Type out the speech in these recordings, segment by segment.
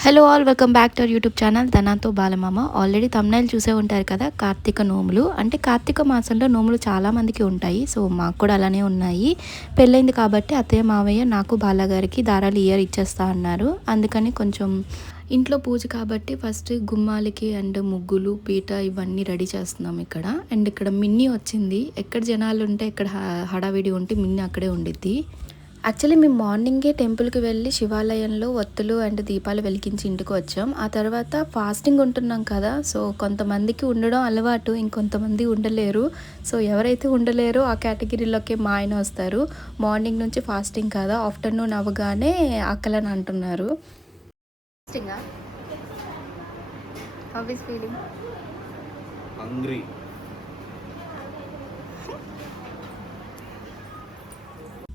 Hello all welcome back to our YouTube channel ధనాతో బాలమామ already thumbnail చూసే ఉంటారు కదా కార్తీక నోములు. అంటే కార్తీక మాసంలో నోములు చాలామందికి ఉంటాయి. సో మాకు కూడా అలానే ఉన్నాయి. పెళ్ళైంది కాబట్టి అత్తయ్య మావయ్య నాకు బాలగారికి దారాలు ఇయర్ ఇచ్చేస్తా అన్నారు. అందుకని కొంచెం ఇంట్లో పూజ కాబట్టి ఫస్ట్ గుమ్మాలకి అండ్ ముగ్గులు పీట ఇవన్నీ రెడీ చేస్తున్నాం ఇక్కడ. అండ్ ఇక్కడ మిన్ని వచ్చింది. ఎక్కడ జనాలు ఉంటే ఇక్కడ హ- హడావిడి ఉంటే మిన్ని అక్కడే ఉండిద్ది. యాక్చువల్లీ మేము మార్నింగే టెంపుల్కి వెళ్ళి శివాలయంలో ఒత్తులు అండ్ దీపాలు వెలిగించి ఇంటికి వచ్చాం. ఆ తర్వాత ఫాస్టింగ్ ఉంటున్నాం కదా సో కొంతమందికి ఉండడం అలవాటు ఇంకొంతమంది ఉండలేరు. సో ఎవరైతే ఉండలేరో ఆ కేటగిరీలోకి మా ఆయన వస్తారు. మార్నింగ్ నుంచి ఫాస్టింగ్ కదా ఆఫ్టర్నూన్ అవ్వగానే అక్కలని అంటున్నారు. ఫీలింగ్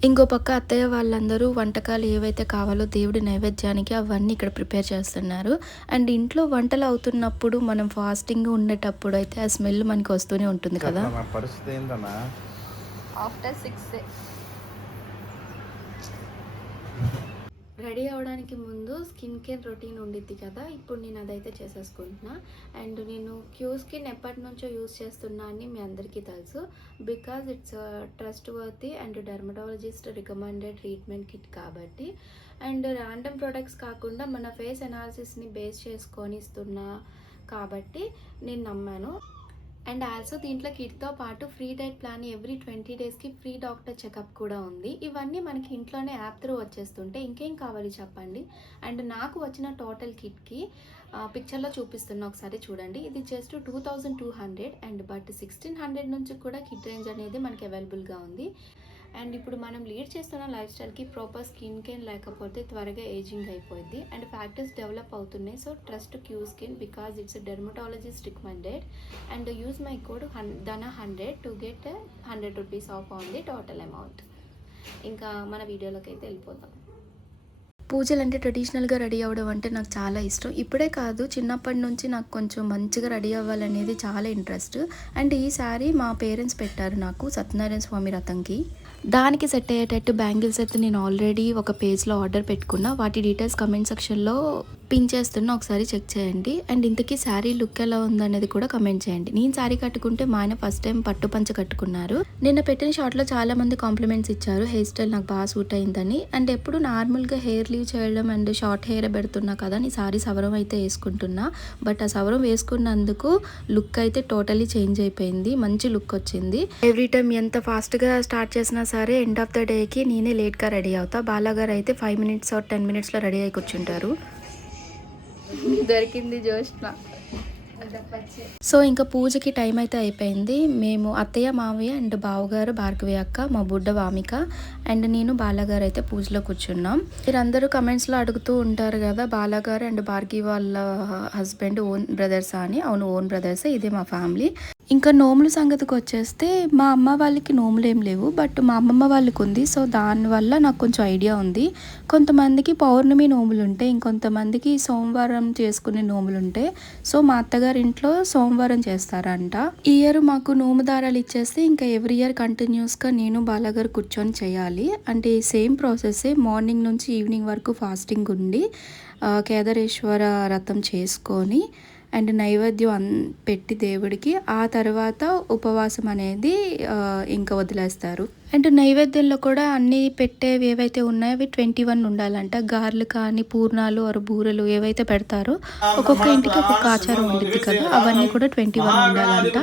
ఇంకో పక్క అత్తయ్య వాళ్ళందరూ వంటకాలు ఏవైతే కావాలో దేవుడి నైవేద్యానికి అవన్నీ ఇక్కడ ప్రిపేర్ చేస్తున్నారు. అండ్ ఇంట్లో వంటలు అవుతున్నప్పుడు మనం ఫాస్టింగ్ ఉండేటప్పుడు అయితే ఆ స్మెల్ మనకి వస్తూనే ఉంటుంది కదా? పరిస్థితి ఏంటన్నా ఆఫ్టర్ సిక్స్ రెడీ అవడానికి ముందు స్కిన్ కేర్ రొటీన్ ఉండిద్ది కదా ఇప్పుడు నేను అదైతే చేసేసుకుంటున్నా. అండ్ నేను క్యూ స్కిన్ ఎప్పటి నుంచో యూస్ చేస్తున్నా అని మీ అందరికీ తెలుసు. Because it's trustworthy and dermatologist recommended treatment kit కాబట్టి. అండ్ ర్యాండమ్ ప్రొడక్ట్స్ కాకుండా మన ఫేస్ అనాలిసిస్ని బేస్ చేసుకొని ఇస్తున్నా కాబట్టి నేను నమ్మాను. అండ్ ఆల్సో దీంట్లో కిట్తో పాటు free diet plan every twenty డేస్కి ఫ్రీ డాక్టర్ చెకప్ కూడా ఉంది. ఇవన్నీ మనకి ఇంట్లోనే యాప్ త్రూ వచ్చేస్తుంటే ఇంకేం కావాలి చెప్పండి? అండ్ నాకు వచ్చిన టోటల్ కిట్కి పిక్చర్లో చూపిస్తున్నా ఒకసారి చూడండి. ఇది just two thousand two hundred and but sixteen hundred నుంచి కూడా కిట్ రేంజ్ అనేది మనకి అవైలబుల్గా ఉంది. అండ్ ఇప్పుడు మనం లీడ్ చేస్తున్న లైఫ్ స్టైల్కి ప్రాపర్ స్కిన్ కేర్ లేకపోతే త్వరగా ఏజింగ్ అయిపోయింది. అండ్ ఫ్యాక్టర్స్ డెవలప్ అవుతున్నాయి. So trust Q skin because it's dermatologist recommended. And use my code hun Dhana hundred to get hundred rupees off on the total amount. ఇంకా మన వీడియోలోకి అయితే వెళ్ళిపోతాం పూజలు అంటే ట్రెడిషనల్గా రెడీ అవ్వడం అంటే నాకు చాలా ఇష్టం. ఇప్పుడే కాదు చిన్నప్పటి నుంచి నాకు కొంచెం మంచిగా రెడీ అవ్వాలనేది చాలా ఇంట్రెస్ట్. అండ్ ఈ మా పేరెంట్స్ పెట్టారు నాకు. సత్యనారాయణ స్వామి రథంకి. దానికి సెట్ అయ్యేటట్టు బ్యాంగిల్స్ అయితే నేను ఆల్రెడీ ఒక పేజ్లో ఆర్డర్ పెట్టుకున్నా. వాటి డీటెయిల్స్ కమెంట్ సెక్షన్లో పిన్ చేస్తున్నా ఒకసారి చెక్ చేయండి. అండ్ ఇంతకీ శారీ లుక్ ఎలా ఉందనేది కూడా కమెంట్ చేయండి. నేను శారీ కట్టుకుంటే మా ఆయన ఫస్ట్ టైం పట్టు పంచ కట్టుకున్నారు. నిన్న పెట్టిన షార్ట్లో చాలా మంది కాంప్లిమెంట్స్ ఇచ్చారు. హెయిర్ స్టైల్ నాకు బాగా సూట్ అయిందని. అండ్ ఎప్పుడు నార్మల్గా హెయిర్ లీవ్ చేయడం అండ్ షార్ట్ హెయిర్ పెడుతున్నా కదా నీ సారీ సవరం అయితే వేసుకుంటున్నా. బట్ ఆ సవరం వేసుకున్నందుకు లుక్ అయితే టోటలీ చేంజ్ అయిపోయింది. మంచి లుక్ వచ్చింది. ఎవ్రీ టైం ఎంత ఫాస్ట్గా స్టార్ట్ చేసినా సరే ఎండ్ ఆఫ్ ద డేకి నేనే లేట్గా రెడీ అవుతా. బాలాగారు అయితే ఫైవ్ మినిట్స్ ఆర్ టెన్ మినిట్స్లో రెడీ అయి కూర్చుంటారు. దొరికింది జోష్న సో ఇంకా పూజకి టైం అయితే అయిపోయింది. మేము అత్తయ్య మావయ్య అండ్ బావగారు భార్గవి అక్క మా బుడ్డ వామిక అండ్ నేను బాలగారు అయితే పూజలో కూర్చున్నాం. మీరందరూ కమెంట్స్లో అడుగుతూ ఉంటారు కదా బాలగారు అండ్ భార్గవి వాళ్ళ హస్బెండ్ ఓన్ బ్రదర్సా అని. అవును ఓన్ బ్రదర్స్ ఇదే మా ఫ్యామిలీ. ఇంకా నోముల సంగతికి వచ్చేస్తే మా అమ్మ వాళ్ళకి నోములు ఏం లేవు బట్ మా అమ్మమ్మ వాళ్ళకి ఉంది సో దానివల్ల నాకు కొంచెం ఐడియా ఉంది. కొంతమందికి పౌర్ణమి నోములు ఉంటాయి ఇంకొంతమందికి సోమవారం చేసుకునే నోములు ఉంటాయి సో మా అత్తగారి ఇంట్లో సోమవారం చేస్తారంట. ఈ ఇయర్ మాకు నోము దారాలు ఇచ్చేస్తే ఇంకా ఎవ్రీ ఇయర్ కంటిన్యూస్గా నేను బాలగారు కూర్చొని చేయాలి. అంటే సేమ్ ప్రాసెస్ మార్నింగ్ నుంచి ఈవినింగ్ వరకు ఫాస్టింగ్ ఉండి కేదారేశ్వర రథం చేసుకొని అండ్ నైవేద్యం అన్ పెట్టి దేవుడికి ఆ తర్వాత ఉపవాసం అనేది ఇంకా వదిలేస్తారు. అండ్ నైవేద్యంలో కూడా అన్నీ పెట్టేవి ఏవైతే ఉన్నాయో అవి ట్వంటీ వన్ ఉండాలంట. గార్లు కానీ పూర్ణాలు ఆరు బూరెలు ఏవైతే పెడతారో ఒక్కొక్క ఇంటికి ఒక్కొక్క ఆచారం ఉంటుంది కదా. అవన్నీ కూడా ట్వంటీ వన్ ఉండాలంట.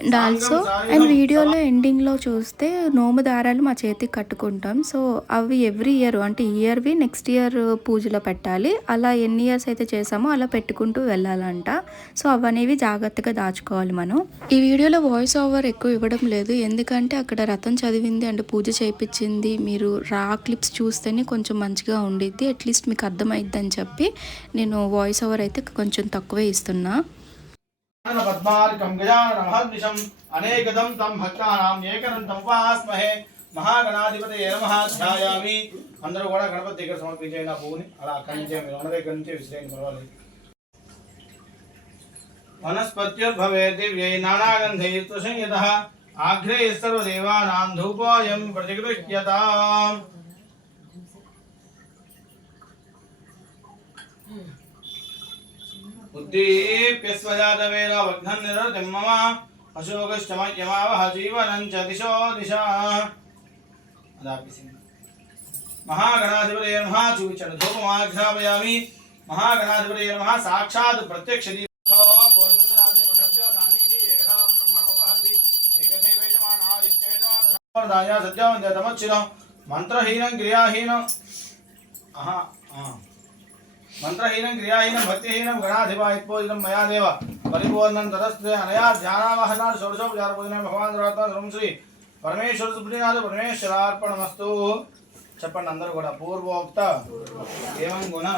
అండ్ ఆల్సో అండ్ వీడియోలో ఎండింగ్లో చూస్తే నోము దారాలు మా చేతికి కట్టుకుంటాం. సో అవి ఎవ్రీ ఇయర్ అంటే ఇయర్వి నెక్స్ట్ ఇయర్ పూజలో పెట్టాలి. అలా ఎన్ని ఇయర్స్ అయితే చేసామో అలా పెట్టుకుంటూ వెళ్ళాలంట. సో అవనేవి జాగ్రత్తగా దాచుకోవాలి మనం. ఈ వీడియోలో వాయిస్ ఓవర్ ఎక్కువ ఇవ్వడం లేదు. ఎందుకంటే అక్కడ రథం చదివింది అండ్ పూజ చేయించింది మీరు రా క్లిప్స్ చూస్తేనే కొంచెం మంచిగా ఉండిద్ది. అట్లీస్ట్ మీకు అర్థమైద్ది అని చెప్పి నేను వాయిస్ ఓవర్ అయితే కొంచెం తక్కువే ఇస్తున్నా. అనేకదం తం భక్తానాం ఏకదంతం ఉపాస్మహే మహాగణాధిపతి నమః. అందరూ కూడా గణపతి దగ్గర సమర్పించేయండి ఆ పువ్వుని అలా అక్కడి నుంచే మీరు ఉన్న దగ్గర నుంచే విసిరేయండి. పర్వాలేదు. వనస్పత్యుర్భవే దివ్యై నానాగంధై త్వశంయతః ఆఘ్రే आग्रे सर्वदेवानां धूपोऽयं प्रतिगृह्यताम् उद्दीप्यस्वजातवेन वघ्नं निरतिं मम। अशोकश्चमयमावह जीवनं च दिशो दिशा। धूपमाघ्रापयामि साक्षात् ఇష్టేజమాన సత్యావంత తమచ్చిరం మంత్రహీనం క్రియాహీనం. మంత్రహీనం క్రియాహీనం భక్తిహీనం గణాధిపాయిత్పోజితం మయా దేవ. పరిపూర్ణం తదస్తే అనయా ధ్యానావాహనాలు షోడశోపచార పూజన భగవాన్ సర్వం శ్రీ పరమేశ్వర సుప్రీనాథ పరమేశ్వరార్పణమస్తు. చెప్పండి అందరూ కూడా. పూర్వోక్త ఏమం గుణ?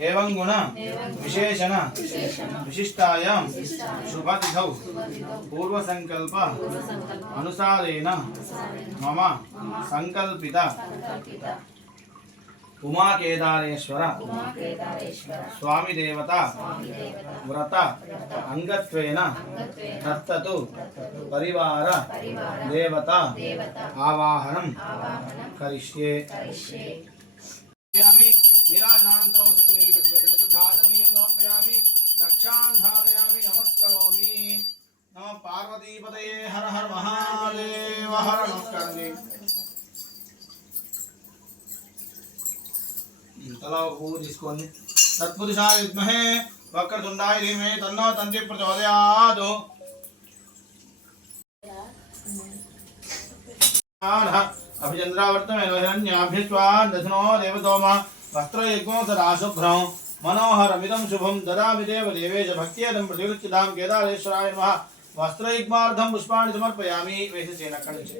ఏవం గుణ విశేషణ విశిష్టాయాం శుభతిథౌ పూర్వ సంకల్ప అనుసారేణ మమ సంకల్పిత ఉమాకేదారేశ్వర స్వామి దేవత వ్రత అంగత్వేన దత్తతు పరివార దేవత ఆవాహనం కరిష్యే नीराजनानन्तरं सुखनीलविष्णुभिः शुद्धाचमनीयं समर्पयामि दक्षान्धारयामि नमस्करोमि। नमः पार्वतीपतये हर हर महादेव, हर नमस्कारे तलावभू जिसको तत्पुरुषा विद्महे, वक्रतुण्डाय धीमहि, तन्नो तन्ति प्रचोदयात्। अभिचन्द्रावर्तमेनो हिरण्याभ्यस्वा दधनो देवतोमा ధీమే తన్నో తంతి ప్రచోదయాదు అభిచంద్రావర్తమేన్యాభ్యస్వాన్ దశనో దేవతోమ వస్త్రయజ్ఞో సదా శుభ్రం మనోహరమిదం శుభం దదామి దేవ దేవేశ భక్త్యేదం ప్రతివృత్తిదాం కేదారేశ్వరాయ నమః వస్త్రయజ్ఞార్థం పుష్పాన్ని సమర్పయామి వేసేసేన అక్కడి నుంచి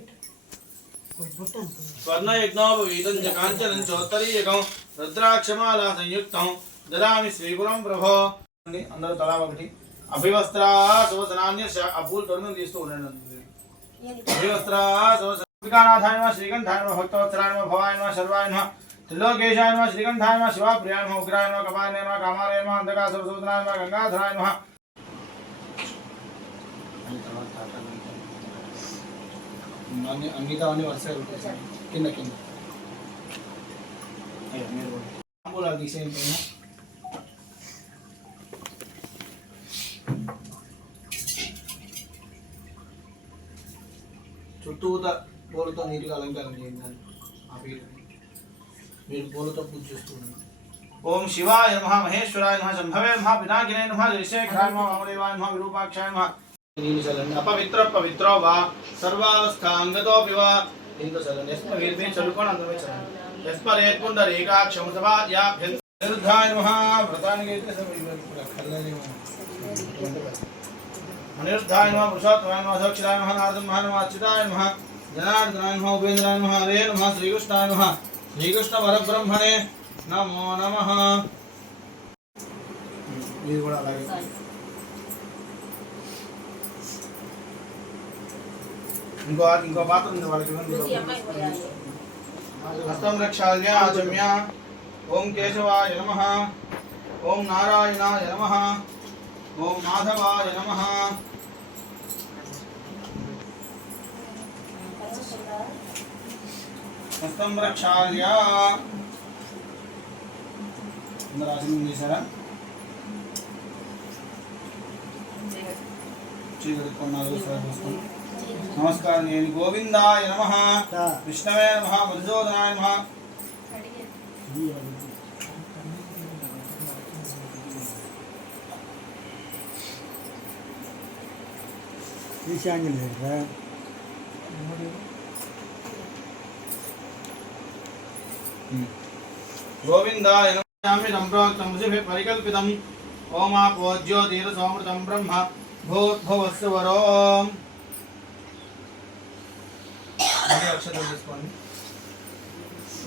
స్వర్ణయజ్ఞోపవీతం చ కాంచనం చోత్తరీయకం రుద్రాక్షమాల సంయుక్తం దదామి శ్రీగురం ప్రభో అండి, అందరూ తలా ఒకటి అభివస్త్ర శుభసనాన్య ఆ పూలు తొలగని తీస్తూ ఉండండి అభివస్త్ర శుభసనాథాయ నమ శ్రీకంఠాయ నమ భక్తవత్సరాయ నమ భవాయ నమ శర్వాయ నమ త్రిలోకేశాయ నమ శ్రీకంఠాయ నమ శివాప్రియాయ నమ ఉగ్రాయ నమ కపాయ నమ కామాలయ నమ అంధకాసుర సూదనాయ నమ గంగాధరాయ నమ అన్ని మిగతా అన్ని వరుసగా పెట్టేసాను కింద కింద అయ్యో, మీరు కూడా. తాంబూలాలు తీసేయండి పైన. చుట్టూత పూలతో నీట్గా అలంకారం చేయండి దాన్ని. ఆ పీఠని. మీరు పూలతో పూజ చేస్తున్నారు ఓం శివాయ నమ మహేశ్వరాయ నమ శంభవే నమ పినాకినే నమ ఋషేఖరాయ నమ వామదేవాయ నమ విరూపాక్షాయ నమ నీళ్ళు చల్లండి అపవిత్ర పవిత్రో వా సర్వావస్థాంగతోపి వా దీంతో చల్లండి ఎస్మ మీరు మీరు చల్లుకొని అందరూ చల్లండి ఎస్పరేత్ పుండరీకాక్షమ సభాయాభ్యంత నిరుద్ధాయ నమ వ్రతానికి అయితే అసలు ఇవ్వరు. ఇప్పుడు అక్కర్లేదు. అనిరుద్ధాయ నమ పురుషోత్తమాయ నమ అధోక్షరాయ నమ శ్రీకృష్ణ పరబ్రహ్మణే నమో నమ. ఇది కూడా అలాగే. ఇంకో ఇంకో పాత్ర ఉంది వాళ్ళకి. హస్తం రక్షాల్య ఆచమ్య. ఓం కేశవాయ నమ. ఓం నారాయణాయ నమ. ఓం మాధవాయ నమ. హస్తం రక్షాల్య అందరూ ఆచరణ చేశారా చీకటి కొన్నాళ్ళు సార్ వస్తాం నమస్కారం నేను గోవిందాయ నమ విష్ణవే నమ మధుసూదనాయ నమ ఈశాన్యులు గోవిందాయ నమామి సంప్రోక్తం పరికల్పితం ఓమాపోజ్యో ధీర సోమృతం బ్రహ్మ. భూర్భువస్సు వరోం. మళ్ళీ తీసుకోండి.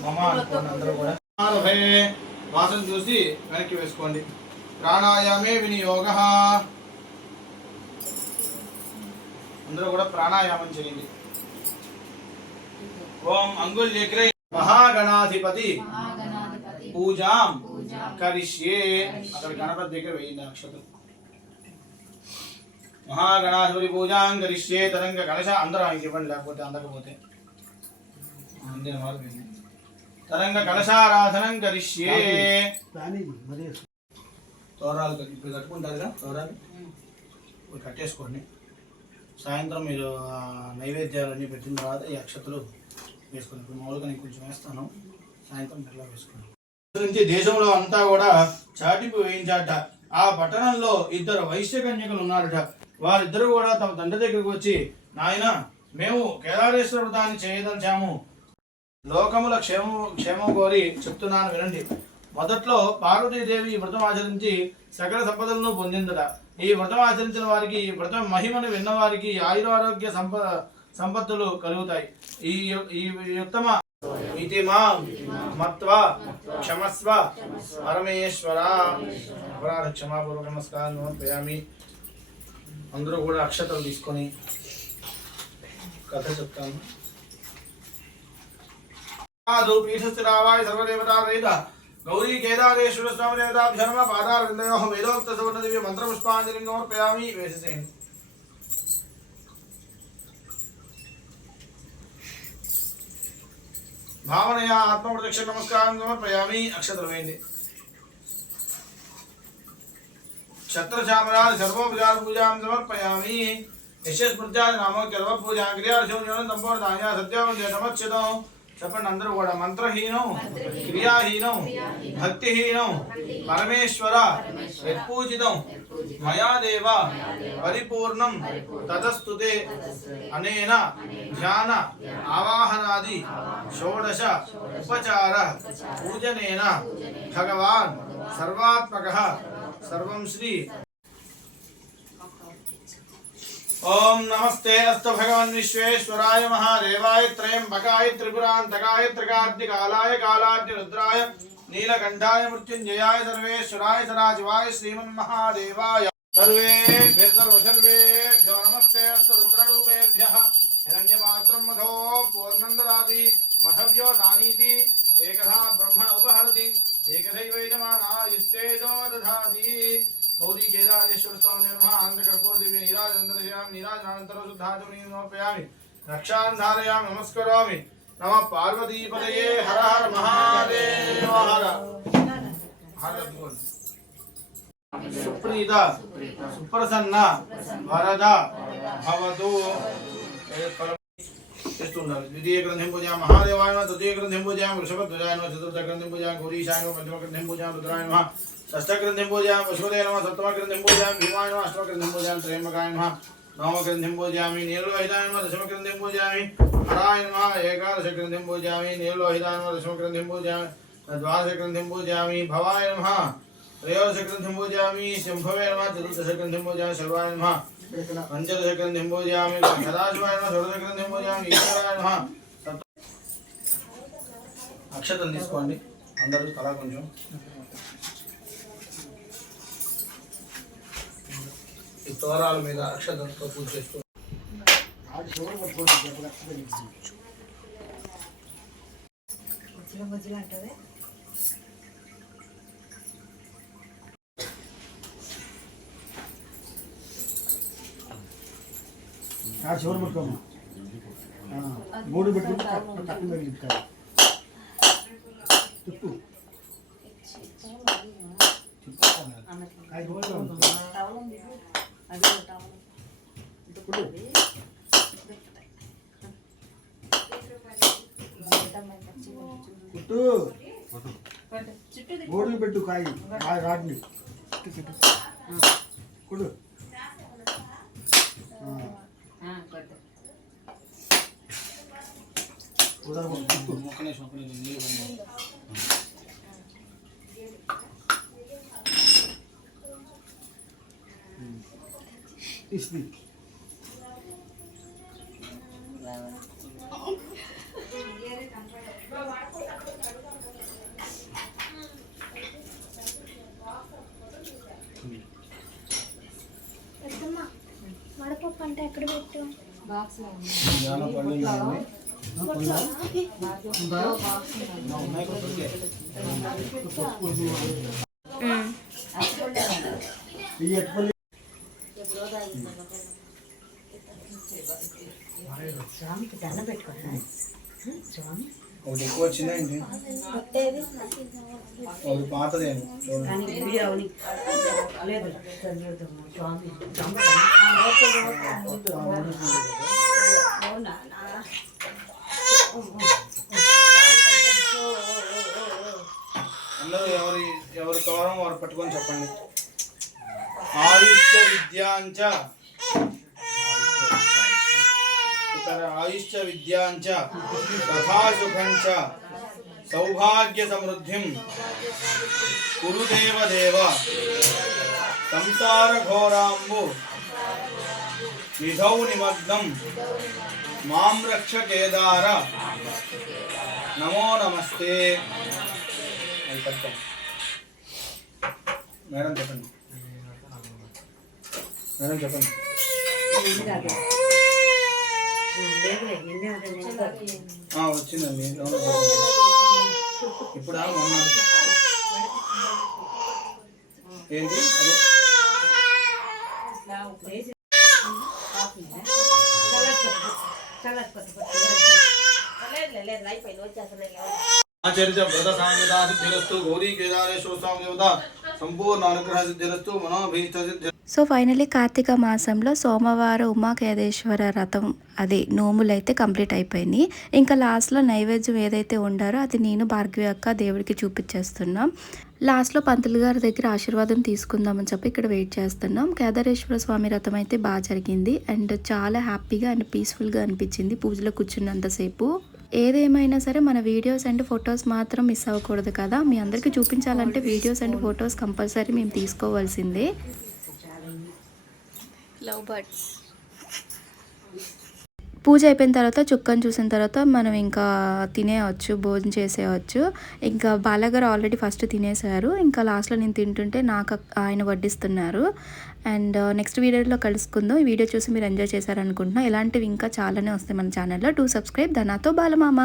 మమ అనుకోండి అందరూ కూడా. వాసన చూసి వెనక్కి వేసుకోండి. ప్రాణాయామే వినియోగ. అందరూ కూడా ప్రాణాయామం చేయండి. ఓం అంగుల్ అంగుల్యగ్రే మహాగణాధిపతి. పూజాం కరిష్యే. అక్కడ గణపతి దగ్గర వేయింది అక్షతలు మహాగణాధిపతి పూజాం కరిష్యే. తరంగ కలశ అందరూ ఆయనకి ఇవ్వండి లేకపోతే అందకపోతే అందిన వేయండి తరంగ కలశారాధనం కరిష్యే. తోరాలు ఇప్పుడు కట్టుకుంటారు కదా తోరాలు ఇప్పుడు కట్టేసుకోండి. సాయంత్రం మీరు నైవేద్యాలన్నీ పెట్టిన తర్వాత ఈ అక్షతలు వేసుకోండి ఇప్పుడు మామూలుగా నేను కొంచెం వేస్తాను. సాయంత్రం ఇలా వేసుకున్నాను నుంచి దేశంలో అంతా కూడా చాటింపు వేయించాట. ఆ పట్టణంలో ఇద్దరు వైశ్య కన్యకులు ఉన్నారట. వారిద్దరు కూడా తమ తండ్రి దగ్గరకు వచ్చి నాయన మేము కేదారేశ్వర వ్రతాన్ని చేయదలిచాము. లోకముల క్షేమం క్షేమం కోరి చెప్తున్నాను వినండి. మొదట్లో పార్వతీదేవి ఈ వ్రతం ఆచరించి సకల సంపదలను పొందిందట. ఈ వ్రతం ఆచరించిన వారికి ఈ వ్రతం మహిమను విన్న వారికి ఆయురారోగ్య సంపద సంపత్తులు కలుగుతాయి. ఈ ఈ ఉత్తమ ఇది మా మత్వ క్షమస్వ పరమేశ్వర. అపరాధ క్షమాపూర్వక నమస్కారం సమర్పయామి అందరూ కూడా అక్షతలు తీసుకొని కథ చెప్తాను. ఆదు పీఠస్థిరావాయ సర్వదేవతా వేద గౌరీ కేదారేశ్వర స్వామి దేవతాభ్యనమ పాదార విందయో వేదోక్త సువర్ణ దివ్య మంత్ర సమర్పయామి నోర్పయామి భావనయా ఆత్మ ప్రదక్షిణ నమస్కారం సమర్పయామి అక్షతలు వేయండి ఛత్రచామరాది సర్వోపచార పూజాం సమర్పయామి. యశస్మృత్యాది నామోక్యర్వ పూజా క్రియాశూన్యం తంపోదాయ సత్యావంజయ నమస్యతం చెప్పండి అందరూ కూడా. మంత్రహీనం క్రియాహీనం భక్తిహీనం పరమేశ్వర. యత్పూజితం. మయా దేవ పరిపూర్ణం తతస్తుతే అనేన ధ్యాన ఆవాహనాది షోడశ ఉపచార పూజనేన భగవాన్ సర్వాత్మక సర్వం శ్రీ ఓం నమస్తే అస్తు భగవన్ విశ్వేశ్వరాయ మహాదేవాయ త్రయంబకాయ త్రిపురాంతకాయ త్రికార్తికాలాయ కాలాగ్ని రుద్రాయ నీలకంఠాయ మృత్యుంజయాయ సర్వేశ్వరాయ సదాశివాయ శ్రీమన్మహాదేవాయ సర్వేభ్య సర్వసర్వేభ్యో నమస్తే అస్తు రుద్రరూపేభ్యः. హిరణ్యపాత్రం మధో పూర్ణందరాది మధవ్యో దానీతి ఏకథా బ్రహ్మణ ఉపహరతి ఏకథైవైజమానాయుస్తేజో దధాతి గౌరీ కేదారేశ్వర స్వామి నమః. ఆనంద కర్పూర దివ్య నీరాజనందరయామి. నీరాజనానంతర శుద్ధాచమనీ సమర్పయామి. రక్షాన్ ధారయామి నమ పార్వతీపదయే హర హర మహాదేవ హర హర దిగోండి. సుప్రీత సుప్రసన్న వరద భవతు చేస్తుండాలి ద్వితీయ గ్రంథం పూజ మహాదేవాయ నమః, తృతీయ గ్రంథం పూజ వృషభధ్వజాయ నమః, చతుర్థ గ్రంథం పూజ గౌరీశాయ నమః, పంచమ గ్రంథం పూజ రుద్రాయ నమః, షష్ఠ గ్రంథం పూజ పశుపతే నమ సప్తమ గ్రంథం పూజ భీమాయ నమః, అష్టమ గ్రంథం పూజ త్రయంబకాయ నమః, నవమ గ్రంథం పూజామి నీలోహితాయ నమః, దశమ గ్రంథం ఏకాదశ గ్రంథిం పూజామి నీలోహితాయ దశమ గ్రంథిం పూజామి ద్వాదశ గ్రంథిం పూజామి భవాయ నమ త్రయోదశ గ్రంథిం పూజామి శంభవే నమ చతుర్దశ గ్రంథిం పూజామి శర్వాయ నమ పంచదశ గ్రంథిం పూజామి సదాశివాయ నమ షోడశ గ్రంథిం పూజామి ఈశ్వరాయ నమ అక్షతం తీసుకోండి. అందరూ తలా కొంచెం. ఈ తోరాల మీద అక్షతంతో పూజ చేసుకోండి అంటది చివరి పట్టుకోమ్మా ఆ, మూడు పెట్టుకుంటే టక్ తగిలింది కాదు చెప్పు కాయ గోల్గా ఉంటుంది. టవల్ ఉంది అది టవల్ ఇప్పుడు పుట్టు చుట్టూ గోడులు పెట్టు కాయ కాయ రాడ్ని కుడు ఉదరం స్వామికి దండం పెట్టుకోండి. స్వామి. ఒకటి ఎక్కువ వచ్చిందా ఒకటి పాతదే అందరూ ఎవరి ఎవరి తోరం వారు పట్టుకొని చెప్పండి. ఆయుష్య విద్యాంచ ఆయుష్య విద్యాంచ తథా సుఖంచ సౌభాగ్య సమృద్ధిం కురు దేవ దేవ సంసార ఘోరాంబు నిధౌ నిమగ్నం మాం రక్ష కేదార నమో నమస్తే. మేడం చెప్పండి. మేడం చెప్పండి. వచ్చిందండి. డౌన్లోడ్ ఇప్పుడా? మొన్న. ఏంటి? అదే. ఆచరిత వ్రత సాంగతా సిద్ధిరస్తు గౌరీ కేదారేశ్వర స్వామి దేవత సంపూర్ణ అనుగ్రహ మనోభీష్ట సో ఫైనలీ కార్తీక మాసంలో సోమవారం ఉమాకేదేశ్వర రథం అది నోములు అయితే కంప్లీట్ అయిపోయినాయి ఇంకా లాస్ట్లో నైవేద్యం ఏదైతే ఉండారో అది నేను భార్గవి అక్క దేవుడికి చూపించేస్తున్నాం. లాస్ట్లో పంతులు గారి దగ్గర ఆశీర్వాదం తీసుకుందామని చెప్పి ఇక్కడ వెయిట్ చేస్తున్నాం. కేదారేశ్వర స్వామి రథం అయితే బాగా జరిగింది. అండ్ చాలా హ్యాపీగా అండ్ పీస్ఫుల్గా అనిపించింది పూజలో కూర్చున్నంతసేపు. ఏదేమైనా సరే మన వీడియోస్ అండ్ ఫొటోస్ మాత్రం మిస్ అవ్వకూడదు కదా. మీ అందరికీ చూపించాలంటే వీడియోస్ అండ్ ఫొటోస్ కంపల్సరీ మేము తీసుకోవాల్సిందే. లవ్ బర్డ్స్ పూజ అయిపోయిన తర్వాత చుక్కను చూసిన తర్వాత మనం ఇంకా తినేయవచ్చు భోజనం చేసేయచ్చు ఇంకా బాలగారు ఆల్రెడీ ఫస్ట్ తినేశారు. ఇంకా లాస్ట్లో నేను తింటుంటే నాకు ఆయన వడ్డిస్తున్నారు. అండ్ uh, నెక్స్ట్ వీడియోలో కలుసుకుందాం. ఈ వీడియో చూసి మీరు ఎంజాయ్ చేశారనుకుంటున్నా. ఇలాంటివి ఇంకా చాలానే వస్తాయి మన ఛానల్లో. టూ సబ్స్క్రైబ్ ధనాతో బాలమామ.